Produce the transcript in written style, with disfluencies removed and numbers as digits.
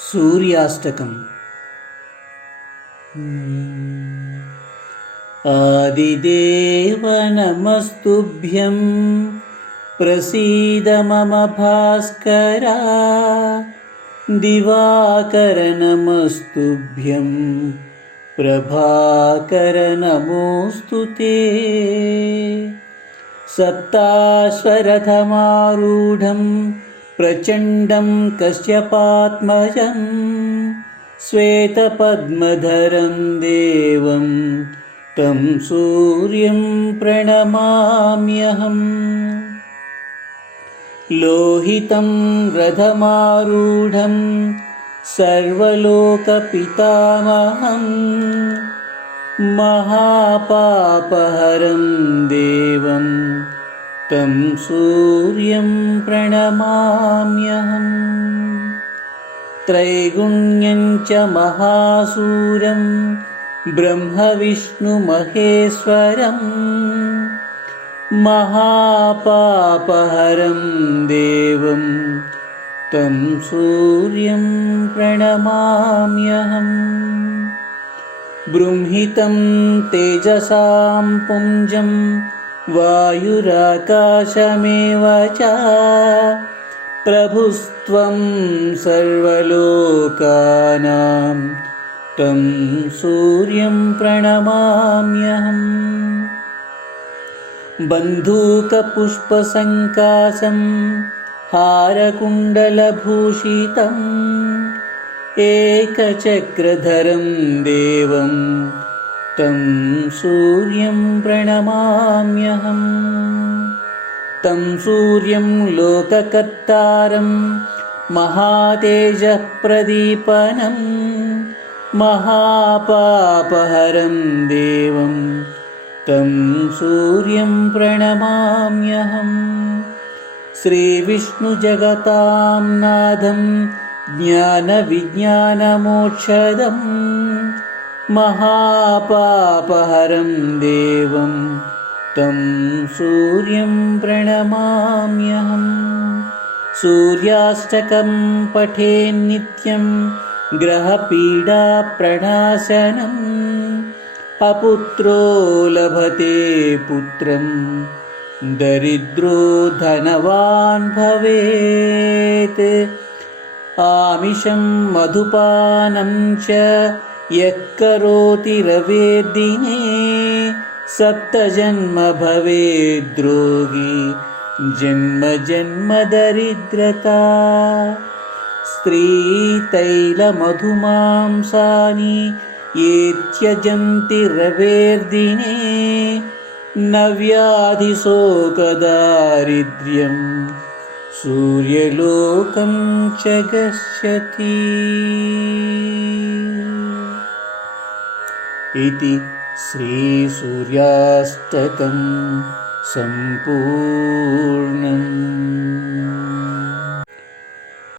सूर्याष्टकम्। आदिदेव नमस्तुभ्यं प्रसीद मम भास्करा। दिवाकर नमस्तुभ्यं प्रभाकर नमोऽस्तु ते। सप्ताश्वरथमारूढं प्रचण्डं कश्यपात्मजं श्वेतपद्मधरं देवं तं सूर्यं प्रणमाम्यहम्। लोहितं रथमारूढं सर्वलोकपितामहं महापापहरं देवं तं सूर्यं प्रणमाम्यहम्। त्रैगुण्यं च महासूरं ब्रह्मविष्णुमहेश्वरं महापापहरं देवं तं सूर्यं प्रणमाम्यहम्। बृंहितं तेजसां पुञ्जं वायुराकाशमेव च प्रभुस्त्वं सर्वलोकानां तं सूर्यं प्रणमाम्यहम्। बन्धूकपुष्पसङ्काशं हारकुण्डलभूषितम् एकचक्रधरं देवं तं सूर्यं प्रणमाम्यहम्। तं सूर्यं लोककर्तारं महातेजःप्रदीपनं महापापहरं देवं तं सूर्यं प्रणमाम्यहम्। श्रीविष्णुजगतां नाथं ज्ञानविज्ञानमोक्षदं महापापहरं देवं तं सूर्यं प्रणमाम्यहम्। सूर्याष्टकं पठेन्नित्यं ग्रहपीडाप्रणाशनम् अपुत्रो लभते पुत्रं दरिद्रो धनवान् भवेत्। आमिषं मधुपानं च यः करोति रवेर्दिने सप्तजन्म भवेद्रोगी जन्म जन्म दरिद्रता। स्त्रीतैलमधुमांसानि ये त्यजन्ति रवेर्दिने न व्याधिशोकदारिद्र्यं सूर्यलोकं च गच्छति। इति श्रीसूर्याष्टकं सम्पूर्णम्।